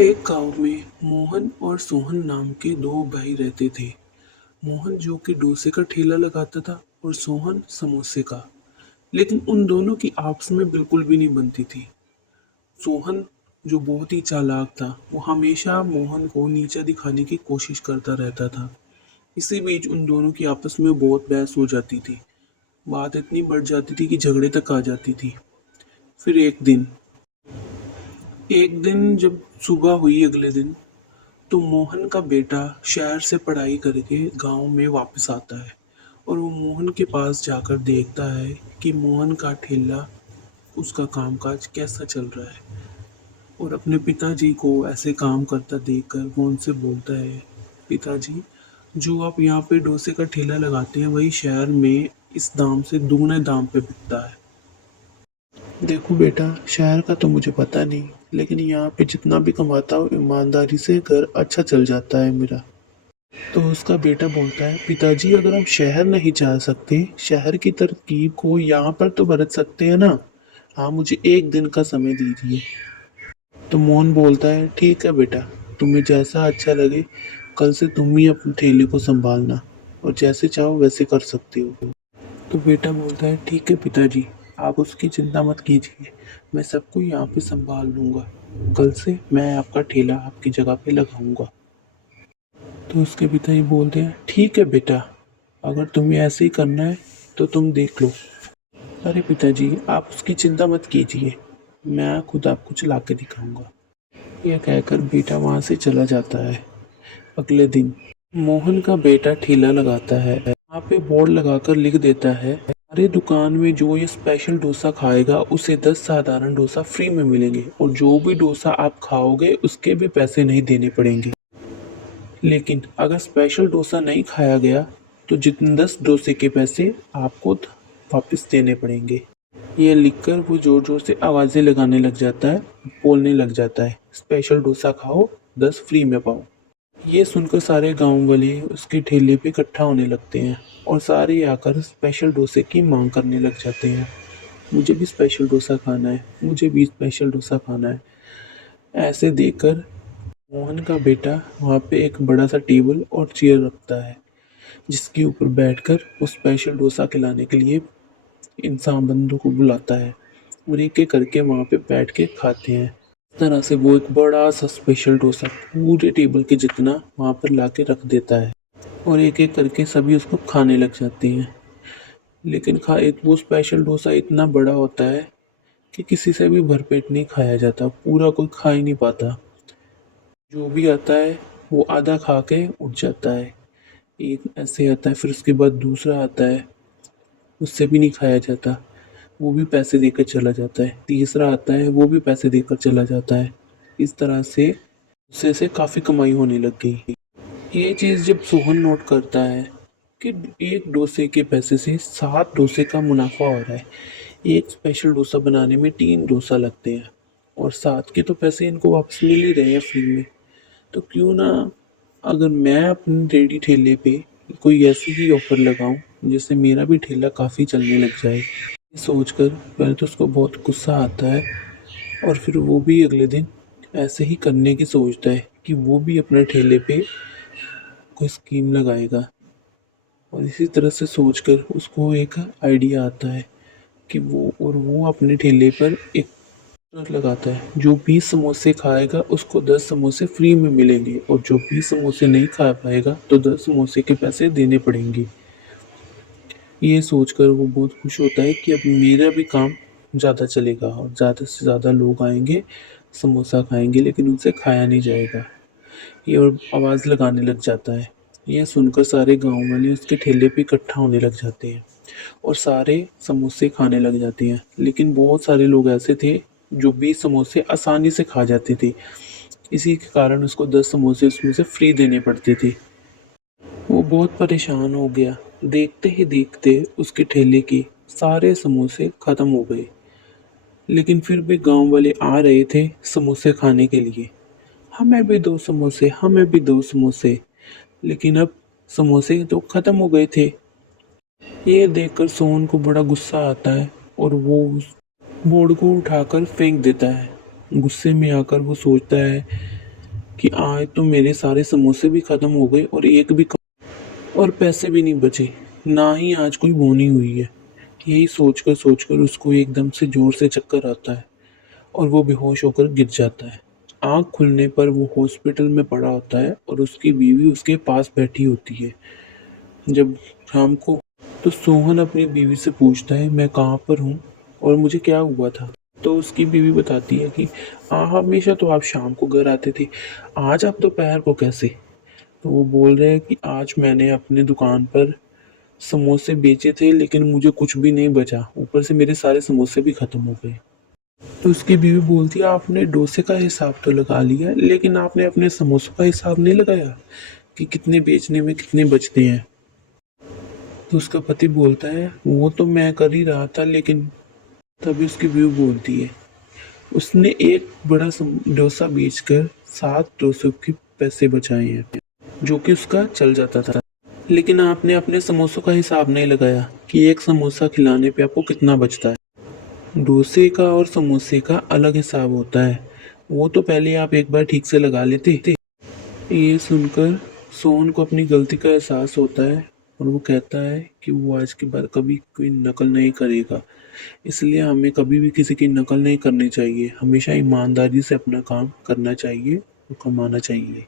एक गांव में मोहन और सोहन नाम के दो भाई रहते थे। मोहन जो कि डोसे का ठेला लगाता था और सोहन समोसे का। लेकिन उन दोनों की आपस में बिल्कुल भी नहीं बनती थी। सोहन जो बहुत ही चालाक था, वो हमेशा मोहन को नीचा दिखाने की कोशिश करता रहता था। इसी बीच उन दोनों की आपस में बहुत बहस हो जाती थी। बात इतनी बढ़ जाती थी कि झगड़े तक आ जाती थी। फिर एक दिन जब सुबह हुई अगले दिन, तो मोहन का बेटा शहर से पढ़ाई करके गांव में वापस आता है और वो मोहन के पास जाकर देखता है कि मोहन का ठेला, उसका कामकाज कैसा चल रहा है। और अपने पिताजी को ऐसे काम करता देखकर वो उनसे बोलता है, पिताजी, जो आप यहाँ पे डोसे का ठेला लगाते हैं वही शहर में इस दाम से दुगने दाम पे बिकता है। देखो बेटा, शहर का तो मुझे पता नहीं, लेकिन यहाँ पे जितना भी कमाता हूँ ईमानदारी से घर अच्छा चल जाता है मेरा। तो उसका बेटा बोलता है, पिताजी, अगर हम शहर नहीं जा सकते, शहर की तरकीब को यहाँ पर तो बरत सकते हैं ना। हाँ, मुझे एक दिन का समय दीजिए। तो मोहन बोलता है, ठीक है बेटा, तुम्हें जैसा अच्छा लगे, कल से तुम ही अपने ठेले को संभालना और जैसे चाहो वैसे कर सकते हो। तो बेटा बोलता है, ठीक है पिताजी, आप उसकी चिंता मत कीजिए, मैं सबको यहाँ पे संभाल लूंगा। कल से मैं आपका ठेला आपकी जगह पे लगाऊंगा। तो उसके पिताजी बोलते हैं, ठीक है बेटा, अगर तुम्हें ऐसे ही करना है तो तुम देख लो। अरे पिताजी, आप उसकी चिंता मत कीजिए, मैं खुद आपको चला के दिखाऊंगा। यह कहकर बेटा वहां से चला जाता है। अगले दिन मोहन का बेटा ठेला लगाता है। वहाँ पे बोर्ड लगाकर लिख देता है, हमारे दुकान में जो ये स्पेशल डोसा खाएगा उसे 10 साधारण डोसा फ्री में मिलेंगे और जो भी डोसा आप खाओगे उसके भी पैसे नहीं देने पड़ेंगे। लेकिन अगर स्पेशल डोसा नहीं खाया गया तो जितने 10 डोसे के पैसे आपको वापस देने पड़ेंगे। यह लिखकर वो जोर जोर से आवाजें लगाने लग जाता है, बोलने लग जाता है, स्पेशल डोसा खाओ, 10 फ्री में पाओ। ये सुनकर सारे गांव वाले उसके ठेले पे इकट्ठा होने लगते हैं और सारे आकर स्पेशल डोसे की मांग करने लग जाते हैं। मुझे भी स्पेशल डोसा खाना है, मुझे भी स्पेशल डोसा खाना है। ऐसे देखकर मोहन का बेटा वहाँ पे एक बड़ा सा टेबल और चेयर रखता है, जिसके ऊपर बैठकर वो स्पेशल डोसा खिलाने के लिए इंसान बंदों को बुलाता है और एक एक करके वहाँ पे बैठ के खाते हैं। इस तरह से वो एक बड़ा सा स्पेशल डोसा पूरे टेबल के जितना वहाँ पर ला के रख देता है और एक एक करके सभी उसको खाने लग जाते हैं। लेकिन खा एक वो स्पेशल डोसा इतना बड़ा होता है कि किसी से भी भरपेट नहीं खाया जाता, पूरा कोई खा ही नहीं पाता। जो भी आता है वो आधा खा के उठ जाता है। एक ऐसे आता है, फिर उसके बाद दूसरा आता है, उससे भी नहीं खाया जाता, वो भी पैसे देकर चला जाता है। तीसरा आता है, वो भी पैसे देकर चला जाता है। इस तरह से उससे काफ़ी कमाई होने लग गई। ये चीज़ जब सोहन नोट करता है कि एक डोसे के पैसे से 7 डोसे का मुनाफा हो रहा है। एक स्पेशल डोसा बनाने में 3 डोसा लगते हैं और 7 के तो पैसे इनको वापस मिल ही रहे हैं फ्री में। तो क्यों ना, अगर मैं अपने रेडी ठेले पे कोई ऐसी ही ऑफर लगाऊं जिससे मेरा भी ठेला काफ़ी चलने लग जाए। ये सोचकर पहले तो उसको बहुत गुस्सा आता है और फिर वो भी अगले दिन ऐसे ही करने की सोचता है कि वो भी अपने ठेले पे कोई स्कीम लगाएगा। और इसी तरह से सोचकर उसको एक आइडिया आता है कि वो अपने ठेले पर एक पोस्टर लगाता है, जो 20 समोसे खाएगा उसको 10 समोसे फ्री में मिलेंगे और जो 20 समोसे नहीं खा पाएगा तो 10 समोसे के पैसे देने पड़ेंगे। ये सोचकर वो बहुत खुश होता है कि अब मेरा भी काम ज़्यादा चलेगा और ज़्यादा से ज़्यादा लोग आएंगे, समोसा खाएंगे, लेकिन उनसे खाया नहीं जाएगा। ये और आवाज़ लगाने लग जाता है। यह सुनकर सारे गांव वाले उसके ठेले पे इकट्ठा होने लग जाते हैं और सारे समोसे खाने लग जाते हैं। लेकिन बहुत सारे लोग ऐसे थे जो 20 समोसे आसानी से खा जाते थे। इसी के कारण उसको 10 समोसे उसमें से फ्री देने पड़ते थे। वो बहुत परेशान हो गया। देखते ही देखते उसके ठेले के सारे समोसे खत्म हो गए। लेकिन फिर भी गांव वाले आ रहे थे समोसे खाने के लिए। हमें भी 2 समोसे, हमें भी 2 समोसे। लेकिन अब समोसे तो खत्म हो गए थे। ये देखकर सोहन को बड़ा गुस्सा आता है और वो उस बोर्ड को उठाकर फेंक देता है। गुस्से में आकर वो सोचता है कि आज तो मेरे सारे समोसे भी ख़त्म हो गए और एक भी और पैसे भी नहीं बचे, ना ही आज कोई बोनी हुई है। यही सोचकर उसको एकदम से ज़ोर से चक्कर आता है और वो बेहोश होकर गिर जाता है। आँख खुलने पर वो हॉस्पिटल में पड़ा होता है और उसकी बीवी उसके पास बैठी होती है। जब शाम को तो सोहन अपनी बीवी से पूछता है, मैं कहाँ पर हूँ और मुझे क्या हुआ था? तो उसकी बीवी बताती है कि हमेशा तो आप शाम को घर आते थे, आज आप दोपहर को कैसे? तो वो बोल रहे हैं कि आज मैंने अपनी दुकान पर समोसे बेचे थे लेकिन मुझे कुछ भी नहीं बचा, ऊपर से मेरे सारे समोसे भी खत्म हो गए। तो उसकी बीवी बोलती है, आपने डोसे का हिसाब तो लगा लिया लेकिन आपने अपने समोसों का हिसाब नहीं लगाया कि कितने बेचने में कितने बचते हैं। तो उसका पति बोलता है, वो तो मैं कर ही रहा था लेकिन तभी उसकी बीवी बोलती है, उसने एक बड़ा डोसा बेचकर 7 डोसों के पैसे बचाए हैं, जो कि उसका चल जाता था। लेकिन आपने अपने समोसों का हिसाब नहीं लगाया कि एक समोसा खिलाने पे आपको कितना बचता है। डोसे का और समोसे का अलग हिसाब होता है, वो तो पहले आप एक बार ठीक से लगा लेते। ये सुनकर सोहन को अपनी गलती का एहसास होता है और वो कहता है कि वो आज के बाद कभी कोई नकल नहीं करेगा। इसलिए हमें कभी भी किसी की नकल नहीं करनी चाहिए, हमेशा ईमानदारी से अपना काम करना चाहिए और कमाना चाहिए।